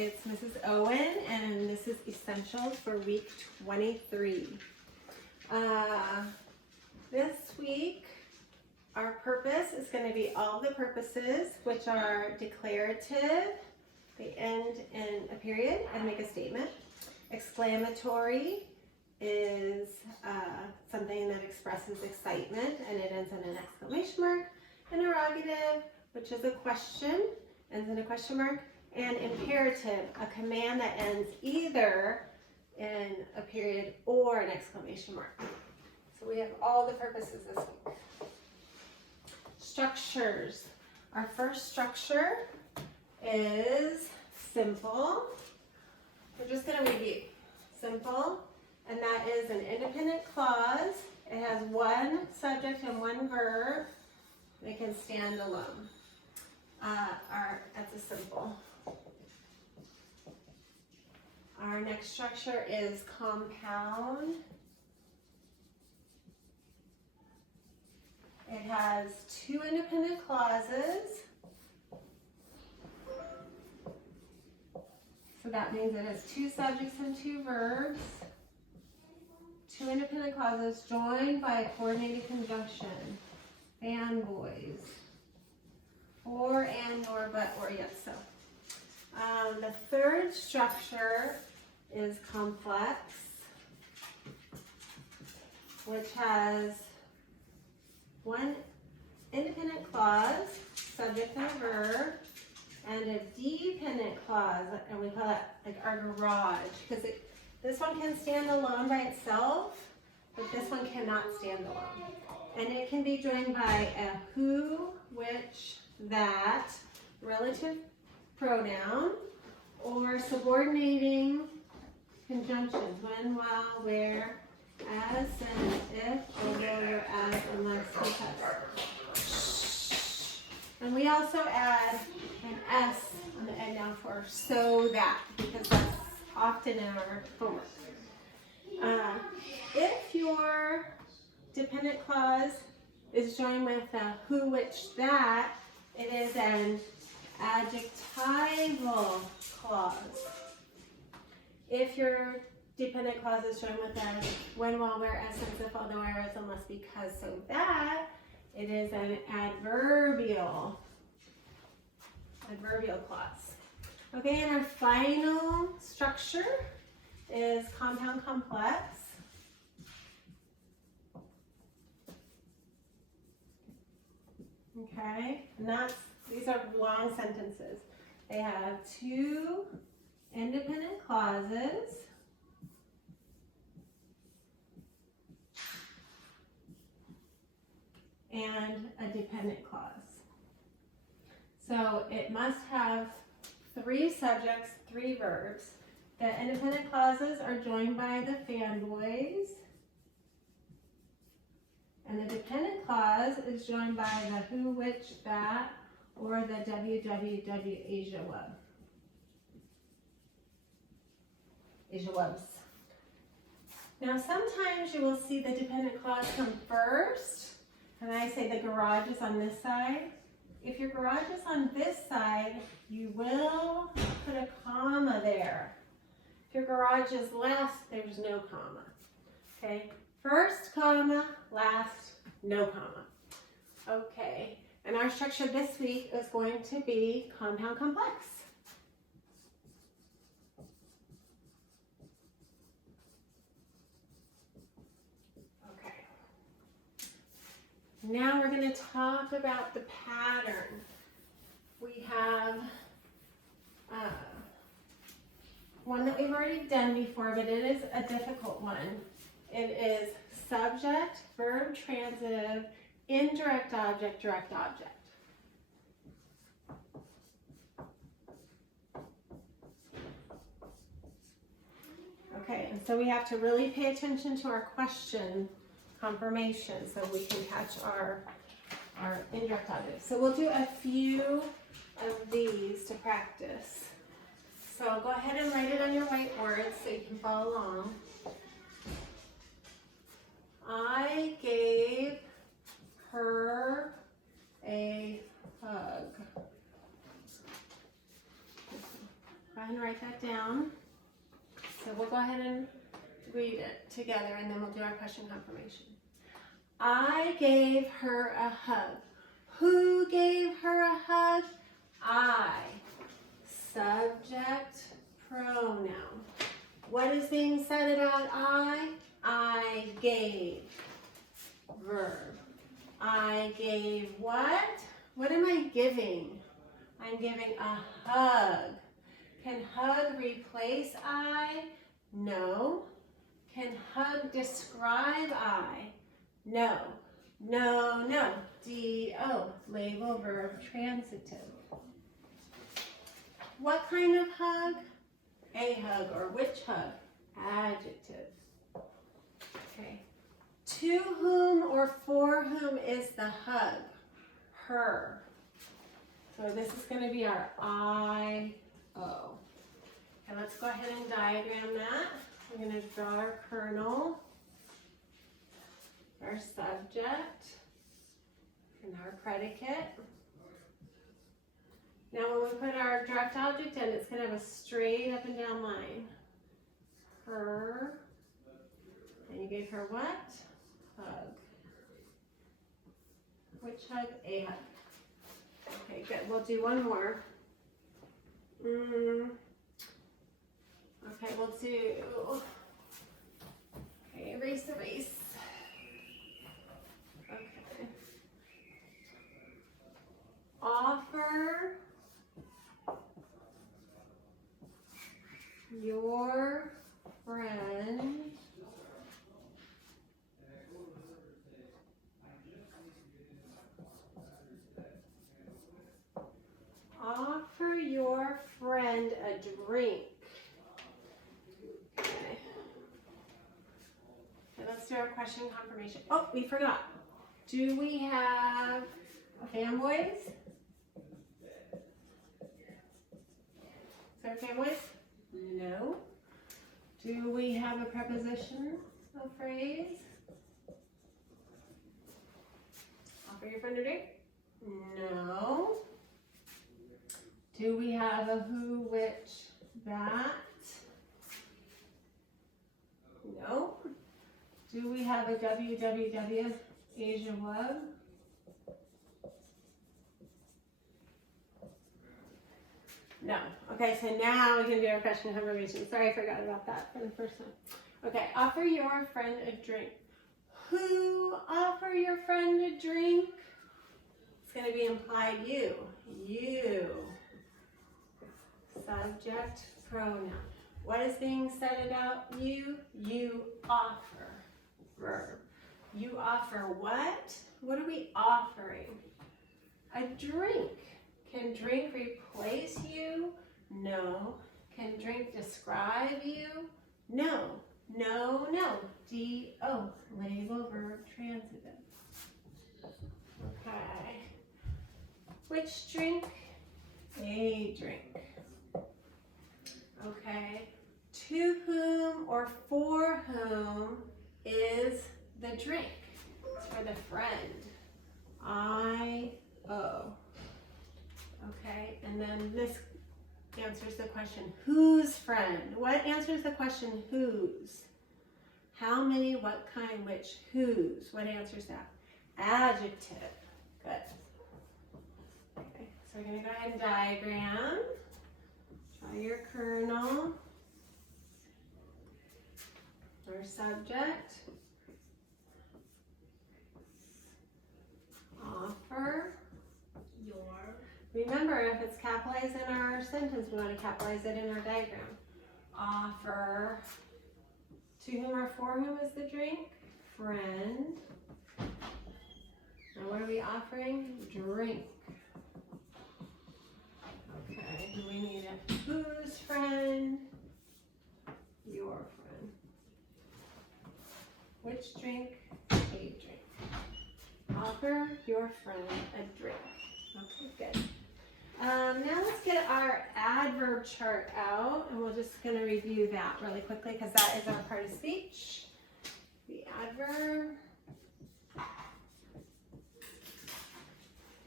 It's Mrs. Owen, and this is Essentials for week 23. This week, our purpose is going to be all the purposes, which are declarative. They end in a period and make a statement. Exclamatory is something that expresses excitement and it ends in an exclamation mark. Interrogative, which is a question, ends in a question mark. And imperative, a command that ends either in a period or an exclamation mark. So we have all the purposes this week. Structures. Our first structure is simple. We're just going to review. Simple, and that is an independent clause. It has one subject and one verb. They can stand alone. That's a simple. Our next structure is compound. It has two independent clauses. So that means it has two subjects and two verbs. Two independent clauses joined by a coordinated conjunction. Fanboys. For, and, nor, but, or, yet, so. The third structure is complex, which has one independent clause, subject and verb, and a dependent clause, and we call that like our garage, because this one can stand alone by itself, but this one cannot stand alone. And it can be joined by a who, which, that, relative pronoun, or subordinating conjunctions, when, while, where, as, since, if, although, whereas, unless, because. And we also add an S on the end now for so that, because that's often in our homework. If your dependent clause is joined with a who, which, that, it is an adjectival clause. If your dependent clause is joined with a when, while, where, as, since, if, although, whereas, unless, because, so that, it is an adverbial clause. Okay, and our final structure is compound complex. Okay, and these are long sentences. They have two independent clauses and a dependent clause. So it must have three subjects, three verbs. The independent clauses are joined by the fanboys. And the dependent clause is joined by the who, which, that, or the www Asia Web. Asia Webs. Now sometimes you will see the dependent clause come first, and I say the garage is on this side. If your garage is on this side, you will put a comma there. If your garage is last, there's no comma. Okay? First comma, last, no comma. Okay, and our structure this week is going to be compound complex. Okay. Now we're going to talk about the pattern. We have one that we've already done before, but it is a difficult one. It is subject, verb, transitive, indirect object, direct object. Okay, and so we have to really pay attention to our question confirmation so we can catch our indirect object. So we'll do a few of these to practice. So go ahead and write it on your whiteboard so you can follow along. I gave her a hug. Go ahead and write that down. So we'll go ahead and read it together and then we'll do our question confirmation. I gave her a hug. Who gave her a hug? I. Subject, pronoun. What is being said about I? I gave. Verb. I gave what? What am I giving? I'm giving a hug. Can hug replace I? No. Can hug describe I? No. No, no. D-O. Label, verb, transitive. What kind of hug? A hug, or which hug? Adjective. Okay. To whom or for whom is the hug? Her. So this is going to be our I-O. Okay, let's go ahead and diagram that. We're going to draw our kernel, our subject, and our predicate. Now when we put our direct object in, it's going to have a straight up and down line. Her. And you gave her what? Hug. Which hug? A hug. Okay, good. We'll do one more. Okay, we'll do. Okay, erase, erase. Okay. Offer your friend a drink. Okay. Okay, let's do our question confirmation. Oh, we forgot. Do we have fanboys? Is there fanboys? No. Do we have a preposition, a phrase? Offer your friend a drink? No. Do we have a who, which, that? No. Do we have a www, Asia Web? No. Okay, so now we can do our question confirmation. Sorry, I forgot about that for the first time. Okay, offer your friend a drink. Who offer your friend a drink? It's going to be implied you. You. Subject, pronoun. What is being said about you? You offer. Verb. You offer what? What are we offering? A drink. Can drink replace you? No. Can drink describe you? No. No, no. D-O. Label, verb, transitive. Okay. Which drink? A drink. Okay. To whom or for whom is the drink? It's for the friend. I-O. Okay, and then this answers the question, whose friend? What answers the question, whose? How many, what kind, which, whose? What answers that? Adjective. Good. Okay, so we're going to go ahead and diagram. Draw your kernel. Our subject. Offer. Remember, if it's capitalized in our sentence, we want to capitalize it in our diagram. Offer. To whom or for whom is the drink? Friend. And what are we offering? Drink. Okay, we need a whose friend? Your friend. Which drink? A drink. Offer your friend a drink. Okay, good. Now let's get our adverb chart out, and we're just going to review that really quickly because that is our part of speech. The adverb.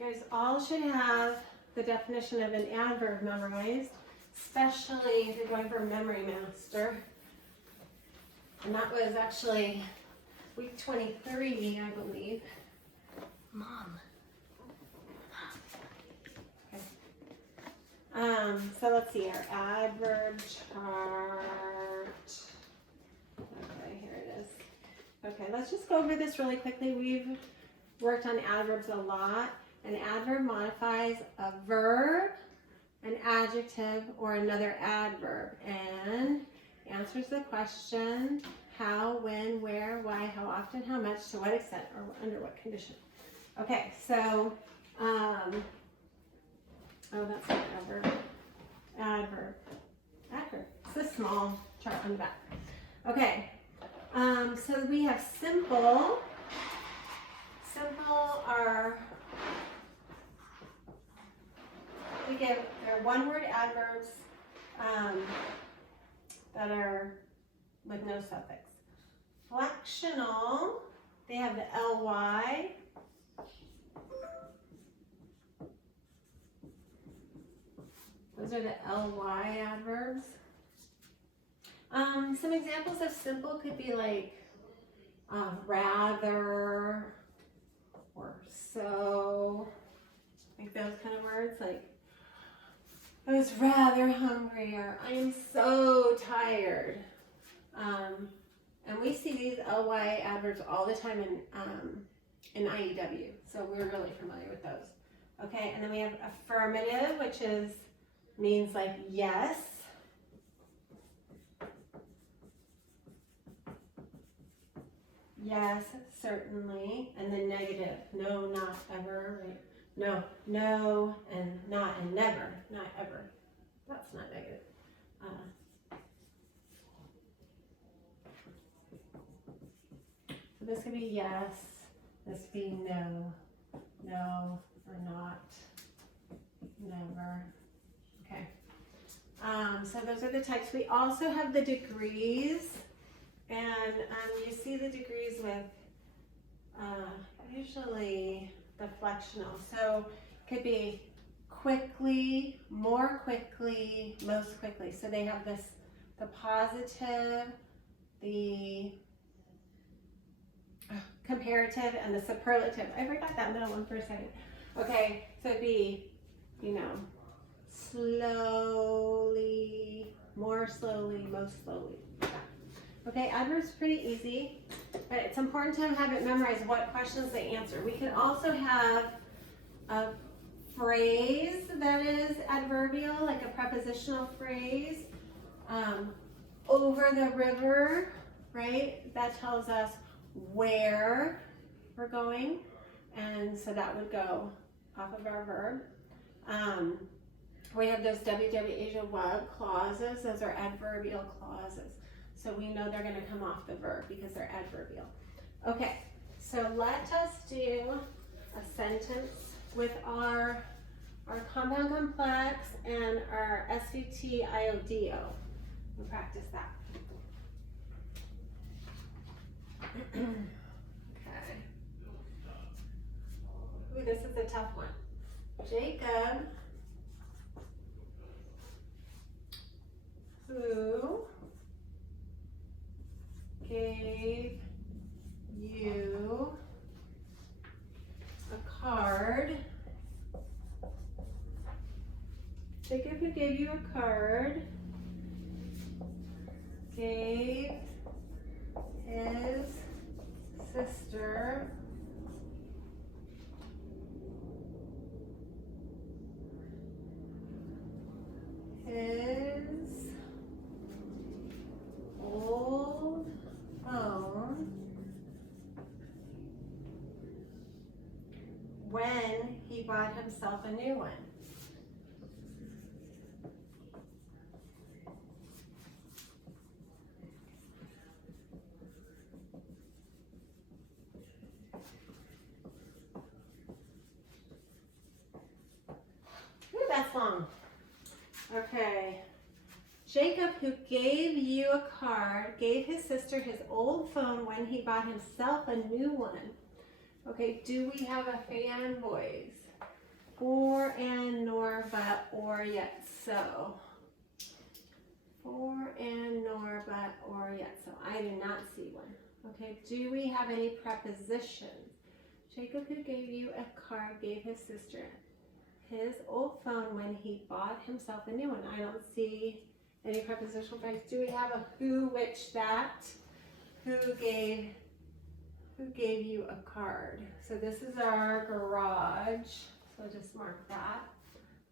You guys all should have the definition of an adverb memorized. especially if you're going for Memory Master. And that was actually week 23, I believe. Mom. Okay. So let's see, our adverb chart. Okay, here it is. Okay, let's just go over this really quickly. We've worked on adverbs a lot. An adverb modifies a verb, an adjective, or another adverb, and answers the question how, when, where, why, how often, how much, to what extent, or under what condition. Okay, so, oh, that's not adverb. Adverb. It's a small chart on the back. Okay, so we have simple. Simple are, they're one-word adverbs that are with no suffix. Flectional, they have the ly. Those are the ly adverbs. Some examples of simple could be like rather or so, like those kind of words, like I was rather hungry, or I am so tired. And we see these ly adverbs all the time in IEW, so we're really familiar with those. Okay, and then we have affirmative, which means like yes. Yes, certainly. And then negative, no, not ever, right? No, and not, and never, not ever. That's not negative. So this could be yes, this being no, no, or not, never. Okay. So those are the types. We also have the degrees, and you see the degrees with usually the flectional. So it could be quickly, more quickly, most quickly. So they have this, the positive, the comparative, and the superlative. I forgot that middle one for a second. Okay, so it'd be, slowly, more slowly, most slowly. Okay, adverbs pretty easy, but it's important to have it memorized what questions they answer. We can also have a phrase that is adverbial, like a prepositional phrase. Over the river, right? That tells us where we're going, and so that would go off of our verb. We have those WW-Asia-WUG clauses. Those are adverbial clauses. So we know they're going to come off the verb because they're adverbial. Okay, so let us do a sentence with our compound complex and our SVT-IODO. We'll practice that. Okay. Ooh, this is a tough one. Jacob, who gave you a card. Jacob, who gave you a card, gave his sister his old phone when he bought himself a new one. Ooh, that's long. Okay. Jacob, who gave you a card, gave his sister his old phone when he bought himself a new one. Okay, do we have a fan voice? For, and, nor, but, or, yet, so. For and nor, but, or yet. So I do not see one. Okay, do we have any prepositions? Jacob, who gave you a card, gave his sister his old phone when he bought himself a new one. I don't see any prepositional phrase. Do we have a who, which, that? Who gave you a card? So this is our garage. So just mark that.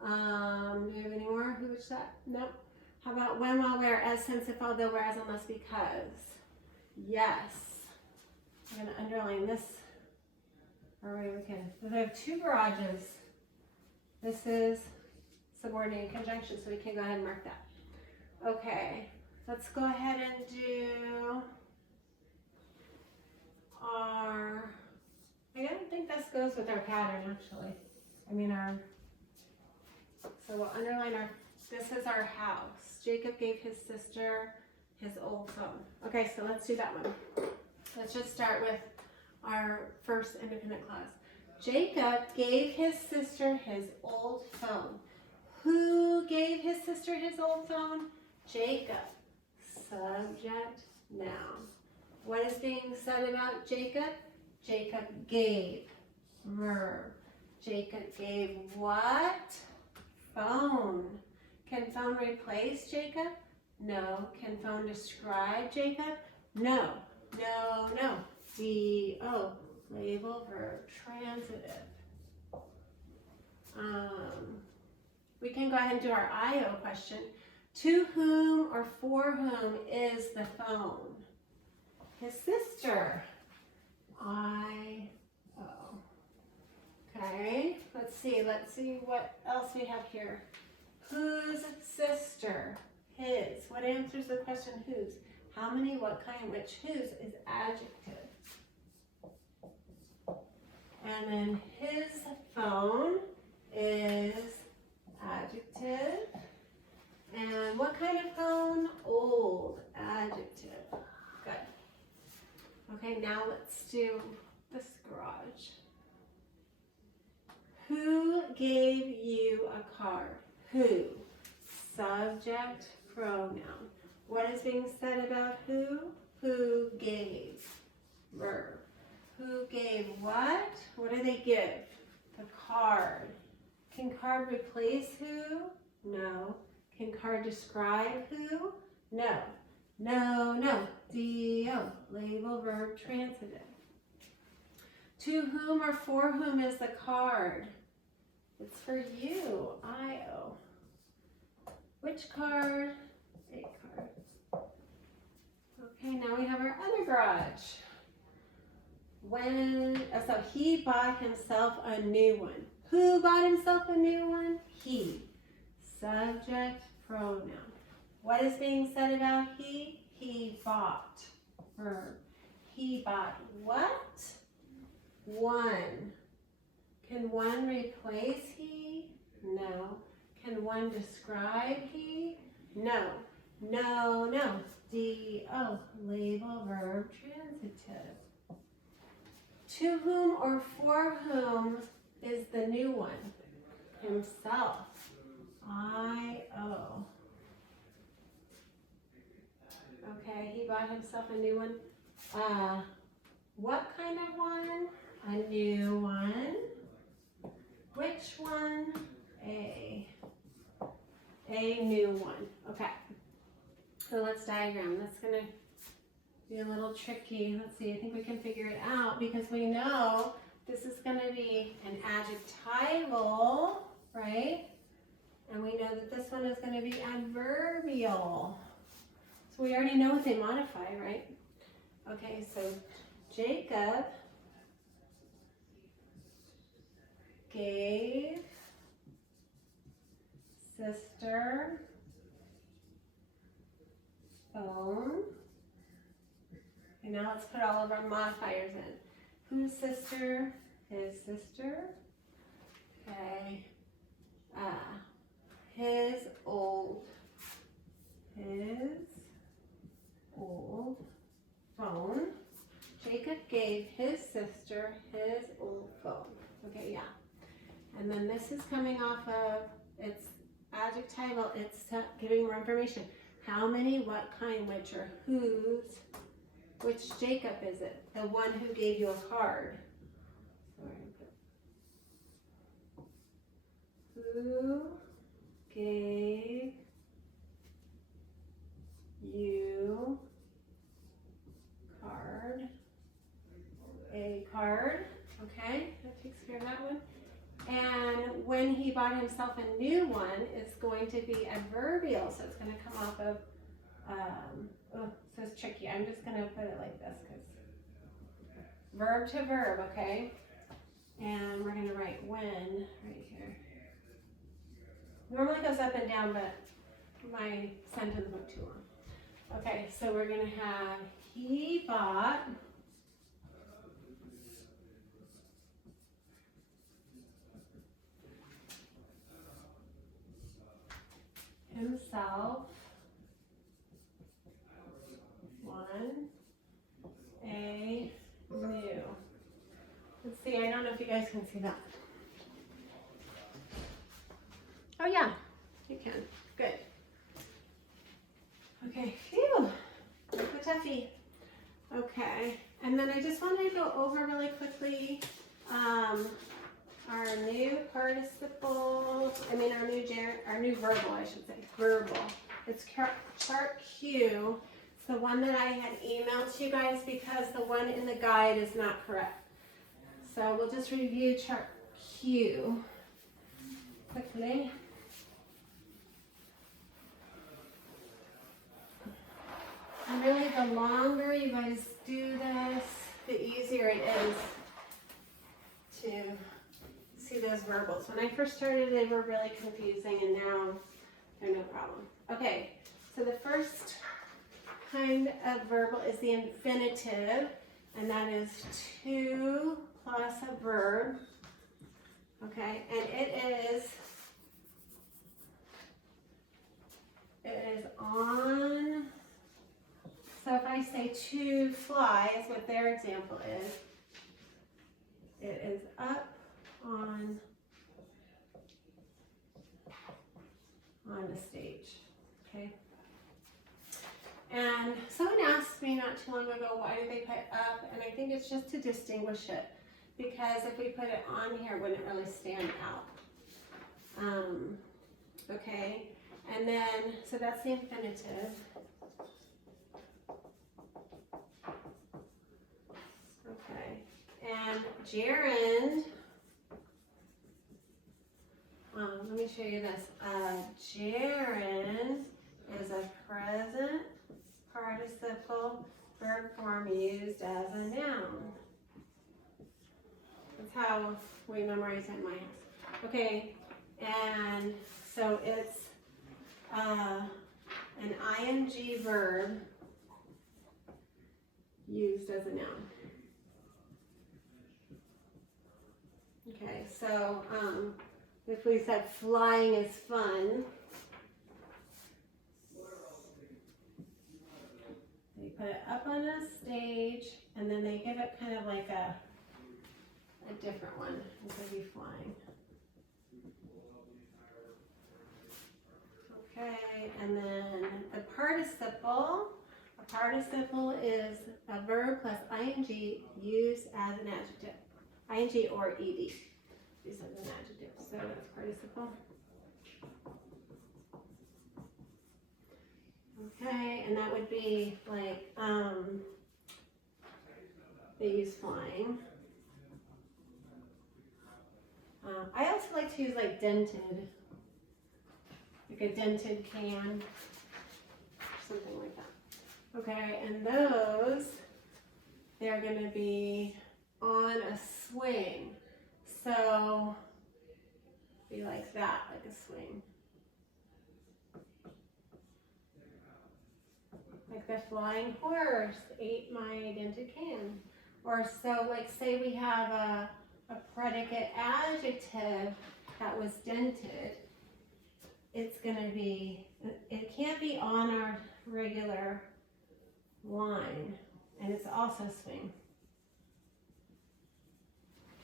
Do we have any more? Who, which, that? Nope. How about when, while, where, as, since, if, although, whereas, unless, because? Yes. I'm going to underline this. Or we can. We have two garages. This is subordinate conjunction, so we can go ahead and mark that. Okay, let's go ahead and do our, I don't think this goes with our pattern actually. I mean so we'll underline this is our house. Jacob gave his sister his old phone. Okay, so let's do that one. Let's just start with our first independent clause. Jacob gave his sister his old phone. Who gave his sister his old phone? Jacob. Subject, noun. What is being said about Jacob? Jacob gave. Verb. Jacob gave what? Phone. Can phone replace Jacob? No. Can phone describe Jacob? No. No, no. D-O. Label, verb, transitive. We can go ahead and do our I-O question. To whom or for whom is the phone? His sister. I-O. Okay, let's see what else we have here. Whose sister? His. What answers the question whose? How many, what kind, which? Whose is adjective. And then his phone is adjective. And what kind of phone? Old, adjective. Good. Okay, now let's do this garage. Who gave you a card? Who? Subject, pronoun. What is being said about who? Who gave? Verb. Who gave what? What do they give? The card. Can card replace who? No. Can card describe who? No. No, no. D-O. Label, verb, transitive. To whom or for whom is the card? It's for you. I-O. Which card? A card. Okay, now we have our other garage. So he bought himself a new one. Who bought himself a new one? He. Subject, pronoun. What is being said about he? He bought. Verb. He bought what? One. Can one replace he? No. Can one describe he? No. No, no. D-O. Label, verb, transitive. To whom or for whom is the new one? Himself. I-O. Okay, he bought himself a new one. What kind of one? A new one. Which one? A new one. Okay. So let's diagram. That's going to be a little tricky. Let's see. I think we can figure it out because we know this is going to be an adjectival, right? And we know that this one is going to be adverbial. So we already know what they modify, right? Okay, so Jacob gave sister phone. And now let's put all of our modifiers in. Whose sister? His sister. Okay. His old phone. Jacob gave his sister his old phone. Okay, yeah. And then this is coming off of, it's adjectival, it's giving more information. How many, what kind, which, or whose. Which Jacob is it? The one who gave you a card. Who gave you a card? Okay, that takes care of that one. And when he bought himself a new one, it's going to be adverbial. So it's going to come off of, oh, so it's tricky. I'm just going to put it like this because verb to verb, okay? And we're going to write when right here. Normally it goes up and down, but my sentence went too long. Okay, so we're going to have he bought himself a new. Let's see, I don't know if you guys can see that. Oh yeah, you can. Good. Okay, phew. Like a toughie. Okay, and then I just wanted to go over really quickly our new participle, our new verbal, I should say, verbal. It's chart Q. It's the one that I had emailed to you guys because the one in the guide is not correct. So we'll just review chart Q quickly. And really the longer you guys do this, the easier it is to see those verbals. When I first started, they were really confusing, and now they're no problem. Okay, so the first kind of verbal is the infinitive, and that is to plus a verb. Okay, and it is on. So if I say to fly is what their example is. It is up on the stage, okay? And someone asked me not too long ago, why do they put up? And I think it's just to distinguish it, because if we put it on here, it wouldn't really stand out. Okay, and then, so that's the infinitive. Okay, and gerund, let me show you this. Gerund is a present participle verb form used as a noun. That's how we memorize it in my house. Okay, and so it's an ing verb used as a noun. Okay, so if we said flying is fun, they put it up on a stage, and then they give it kind of like a different one. It could be flying. Okay, and then the participle. A participle is a verb plus ing used as an adjective. ing or ed used as an adjective. So that's participle. Okay, and that would be like, they use flying. I also like to use like dented, like a dented can, something like that. Okay, and those, they're going to be on a swing. So, be like that, like a swing. Like the flying horse ate my dented can. Or so, like say we have a predicate adjective that was dented, it's going to be, it can't be on our regular line, and it's also swing.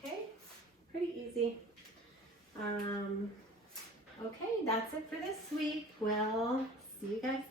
Okay, pretty easy. Okay, that's it for this week. We'll see you guys